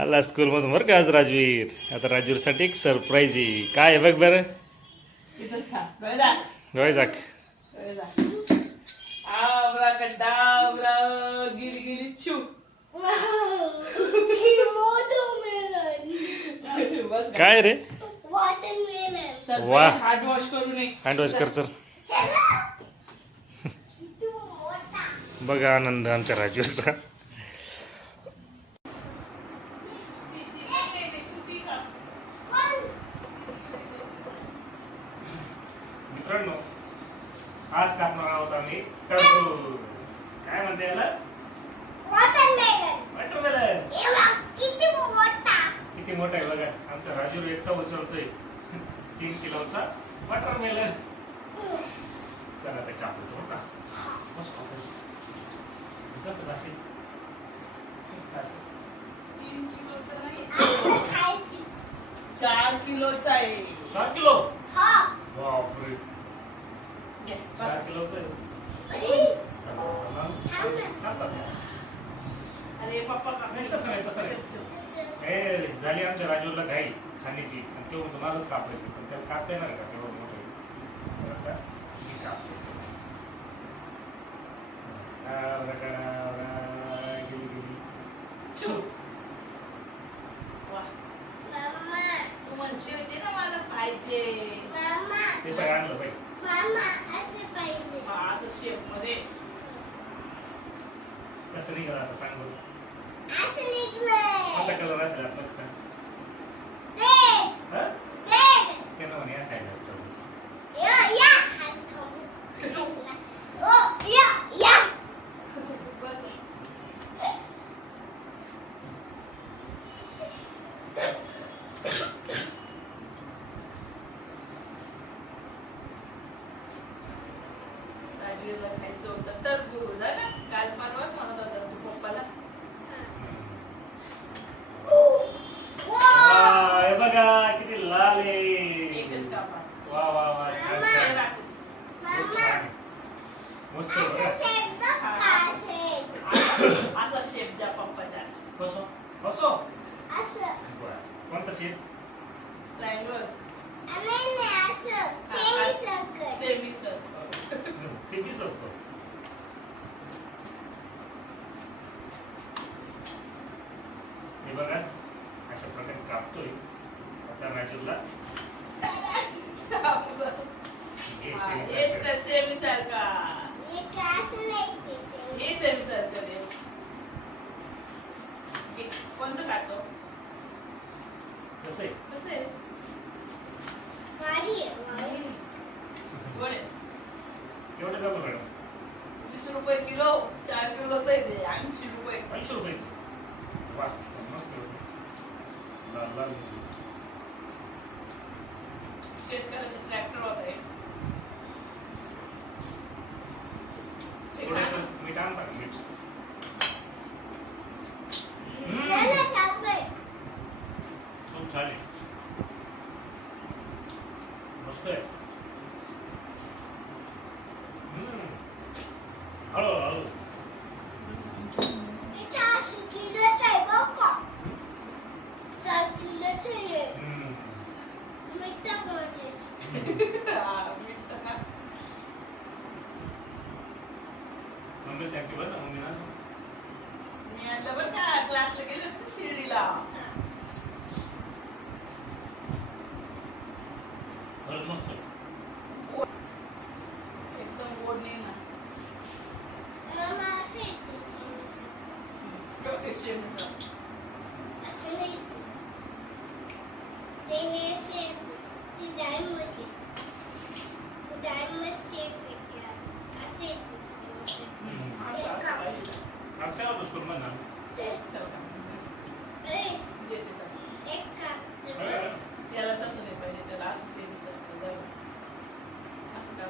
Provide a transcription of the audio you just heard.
आला स्कूलमधून बरं का आज राजवीर. आता राजवीरसाठी एक सरप्राईज आहे. काय आहे बघ बरं. डोळे झाक. काय रे. वा हँड वॉश कर सर. बघा आनंद आमच्या राजवीरचा. मित्रांनो आज कापणार आहोत आम्ही टरबूज. काय म्हणते याला. वॉटरमेलन. किती मोठा आहे बघा. आमचा राजू एकटा उचलतोय 3 किलोचा वॉटरमेलन. चला ते कापायचं का. कसं काशील. 4 किलोचा आहे. 4 किलो. बापरे 4 किलोचं आहे. अरे पप्पा नाही तसं नाही तसं नाही. हे झाली आमच्या राजूला घाई खाण्याची आणि ते तुम्हालाच कापायचं पण त्याला कापता येणार का तेवढं मोठं. आता मी कापतो. गेली गेली. तू म्हटली होती ना मला पाहिजे. ते पण आणलं पाहिजे. असं शेप मध्ये कसं निघालं आता सांग बरं. कोणता कलर असेल आपल्याला सांग. त्यांना म्हणे या खायला टरबूज. राजवीरला खायचं होतं टरबूज आहे ना. काल परवाच म्हणत होता तू पप्पाला. हे बघा किती लाल आहे. एकच कापा. वा वा वा छान छान. खूप छान मस्त. असा शेप द्या पप्पाच्या. कसो कसो कोणता shape. Triangle. Semi circle. Semi circle. हे बघा अशा प्रकारे कापतोय आता राजूला. Semi circle. हे सेमी सर्कल आहे. कोणतं काढतो. कसं आहे. कसं आहे. गोड आहे. केवढं जातो मॅडम. 20 रुपये किलो. 4 किलोचं आहे ते. 80 रुपये. 80 रुपयाचं. वा मस्त लाल लाल. शेतकऱ्याचा ट्रॅक्टर होता आहे. थोडंसं मीठ आणता का मीठ. खूप छान आहे. मस्त आहे. हळू हळू. मम्मी थँक्यू बरं मम्मी ना. मी आणलं बरं का. क्लासला गेले होते शिर्डीला. खरंच मस्त. एकदम गोड नाही ना. Okay shape. आज काय होतं स्कूल मध्ये. त्याला तसं नाही पाहिजे. त्याला असं सेमी सर्कल असं का.